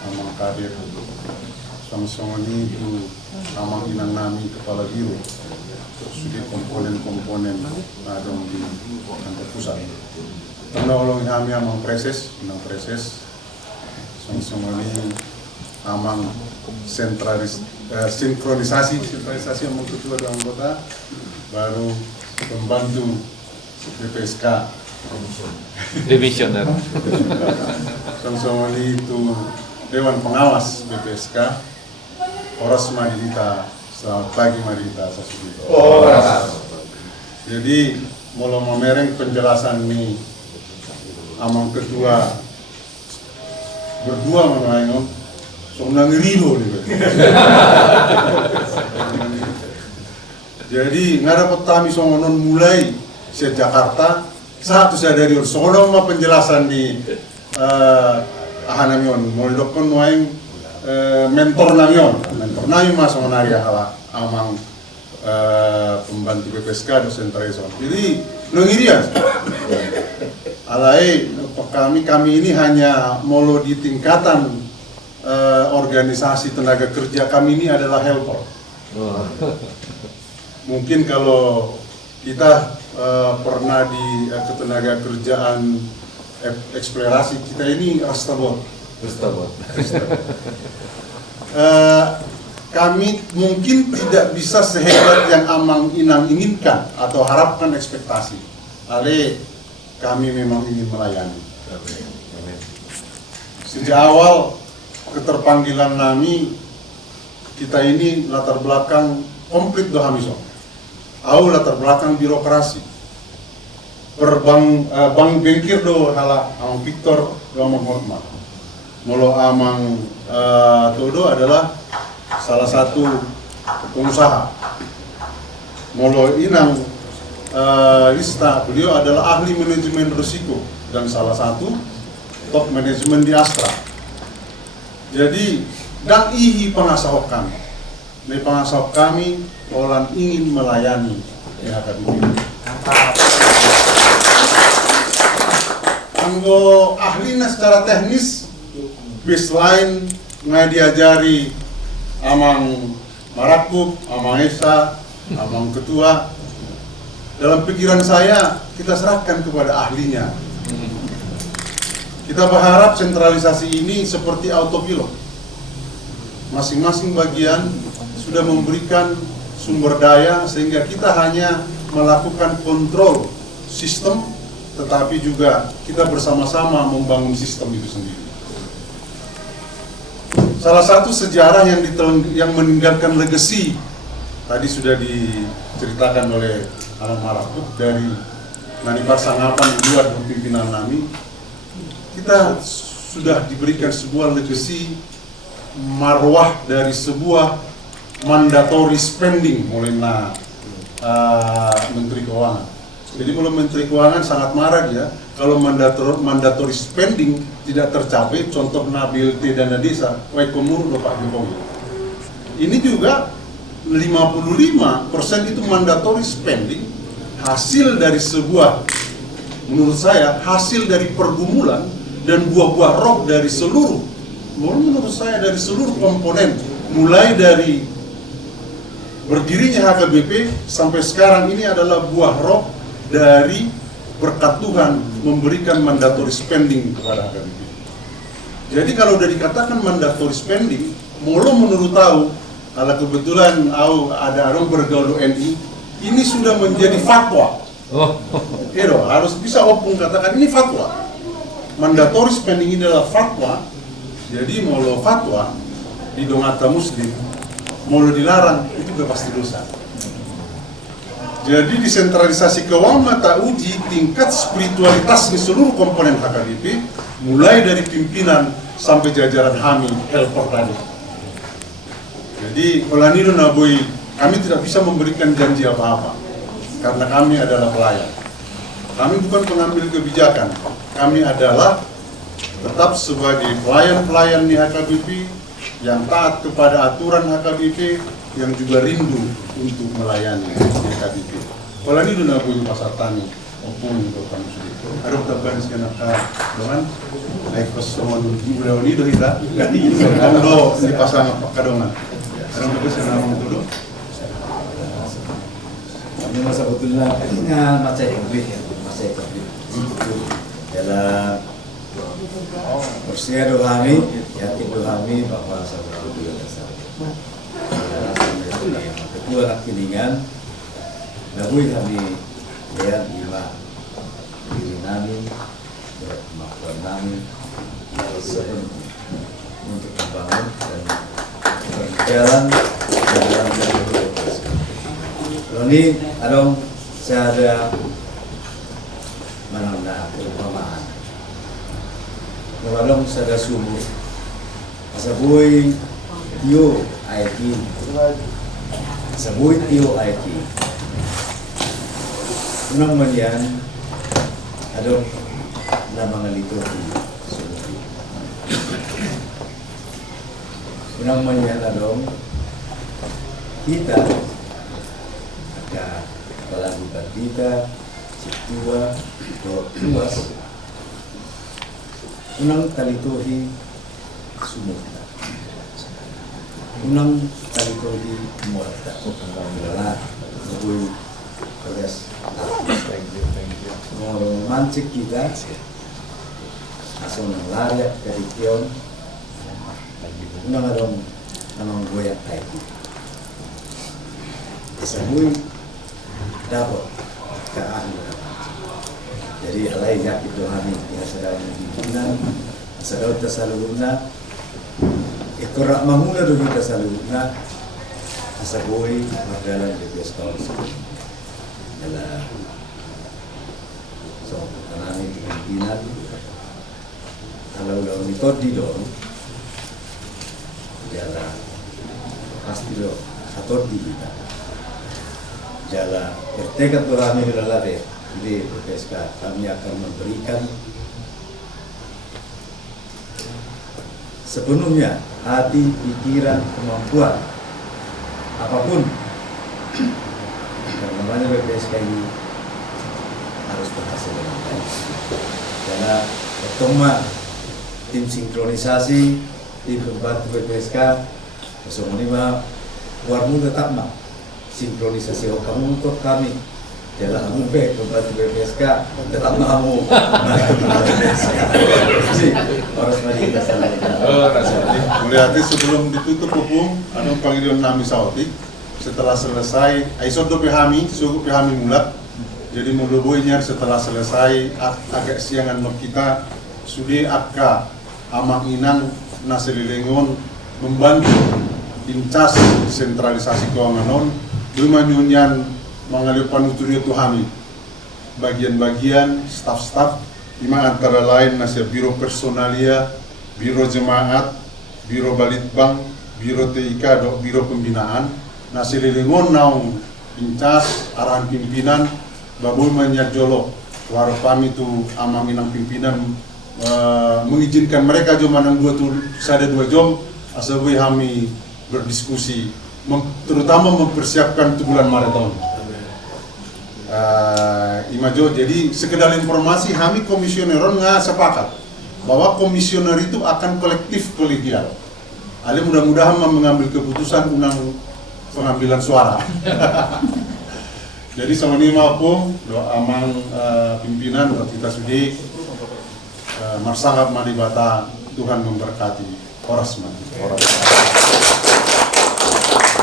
Amang kadir sama-sama ini itu amang inang nami kepala biro sudah komponen-komponen ada di kantor pusat. Tolong kami amang preses, inang preses sama-sama ini amang sinkronisasi amang ketua dan anggota, baru pembantu BPSK Divisioner. sama-sama ini itu Dewan Pengawas BPSK. Horas Madita, selamat pagi Madita Sasubito. Jadi mulai memereng penjelasan nih amang ketua berdua mengenai seorang ngerido nih. Jadi nggak dapat kami songonon mulai sejak Jakarta satu saya dari songonon mah penjelasan di ahanamion mulai dokon waing mentor namion mas songonari hala amang pembantu BPSK dosen Treson. Jadi nongirian alai kami ini hanya molo di tingkatan organisasi tenaga kerja kami ini adalah helper. Mungkin kalau kita pernah di ketenaga kerjaan eksplorasi kita ini rastabot. Kami mungkin tidak bisa sehebat yang amang inang inginkan atau harapkan ekspektasi. Ale kami memang ingin melayani. Sejak awal keterpanggilan kami, kita ini latar belakang komplit dohamiso. Au latar belakang birokrasi. Bang Bengkir do hala amang Victor do amang Hotma. Molo amang Todo adalah salah satu pengusaha. Molo inang Lista, beliau adalah ahli manajemen risiko dan salah satu top manajemen di Astra. Jadi dan ihi pengasahok kami. Ini pengasahok kami orang ingin melayani akademi. Anggo ahlinya secara teknis baseline ngai diajari amang Marakub, amang Esa, amang ketua. Dalam pikiran saya kita serahkan kepada ahlinya. Kita berharap sentralisasi ini seperti autopilot. Masing-masing bagian sudah memberikan sumber daya sehingga kita hanya melakukan kontrol sistem, tetapi juga kita bersama-sama membangun sistem itu sendiri. Salah satu sejarah yang meninggalkan legacy tadi sudah diceritakan oleh Alam Marakub dari Nanipar Sangapan luar pimpinan kami. Kita sudah diberikan sebuah legacy marwah dari sebuah mandatory spending oleh Menteri Keuangan. Jadi kalau Menteri Keuangan sangat marah dia kalau mandatory spending tidak tercapai, contoh BLT dana desa, Waikomur Pak Jokowi. Ini juga 55% itu mandatory spending, hasil dari sebuah, menurut saya, hasil dari pergumulan dan buah-buah roh dari seluruh, menurut saya dari seluruh komponen, mulai dari berdirinya HKBP sampai sekarang ini adalah buah roh dari berkat Tuhan memberikan mandatory spending kepada HKBP. Jadi kalau udah dikatakan mandatory spending, mulu menurut tahu, kalau kebetulan ada orang bergaul NI, ini sudah menjadi fatwa. Harus bisa opung katakan ini fatwa. Mandatory spending ini adalah fatwa. Jadi mulu fatwa di dongata muslim, mulu dilarang itu udah pasti dosa. Jadi desentralisasi keuangan tak uji tingkat spiritualitas di seluruh komponen HKBP, mulai dari pimpinan sampai jajaran HAMI, helper tadi. Jadi Kolanido Naboi, kami tidak bisa memberikan janji apa-apa, karena kami adalah pelayan. Kami bukan pengambil kebijakan, kami adalah tetap sebagai pelayan-pelayan di HKBP yang taat kepada aturan HKBP, yang juga rindu untuk melayani HKBP. Kolanido Naboi Pasar Tani, opung untuk kami sudah itu. Ada utapan sekian dengan aikos sama dulu ini doh kita. Kalau dipasang kadongan. Ada utapan sekian nama dulu. Kami masa betulnya masa konflik dalam persia dohami, yakin dohami bahwa saudara juga dasar. Ketua anak kiningan, labui kami lihat lima diri kami, kemampuan kami, sepenuhnya untuk membangun dan berjalan dalam demokrasi. Kalau ini, adong saya ada menanda perumpamaan. Kalau saya ada sumur, sabui tio IT, sabui tio IT. Unang manyan, adong na mga liturgi sumur. Unang manyan adong kita pelagukan kita, Citua, Tuas, unang talituhi sumurta, unang talituhi morta, wala, nabuy, kagas, mancik kita, aso ng lariat, karikyon, unang adong namang goyak tayo. Isabuy, dapat keahlian. Jadi alai yakit dohani yang sedang dibimbingan, sedang tersalurna, ikorak mamuna dohi tersalurna, asaboi berjalan di peskal dalam so kanani pimpinan, kalau metode di dong, jalan pasti do atau di kita. Jala bertekad kami lalare di PSK kami akan memberikan sepenuhnya hati, pikiran, kemampuan apapun yang namanya PSK ini harus berhasil dengan baik. Karena pertemuan tim sinkronisasi tim pembantu PSK semua warmu tetap sinkronisasi kamu untuk kami jalan kamu pembantu BPSK tetap kamu harus mari kita melihat sebelum ditutup hukum anu panggilan nami sauti setelah selesai aisot do pehami suku pehami mulat jadi mudoboinya setelah selesai agak siangan kita sudah akka amang inang naselilengon membantu incas sentralisasi keuangan non Duma nyunyan mengalirkan uturnya Tuhami bagian-bagian staf-staf lima antara lain nasir biro personalia, biro jemaat, biro balitbang, biro TIK, biro pembinaan nasir lilingon naung incas arahan pimpinan baboy menyajolo waru kami tu amang inang pimpinan mengizinkan mereka cuma nang dua tu sada 2 jam asabai kami berdiskusi terutama mempersiapkan itu bulan Maret tahun. Imajo, jadi sekedar informasi kami komisioneron nggak sepakat bahwa komisioner itu akan kolektif kolegial. Ali mudah-mudahan mengambil keputusan unang pengambilan suara. Jadi sama ini maupun doa amang pimpinan buat kita sudi marsangap maribata Tuhan memberkati. Horas mati.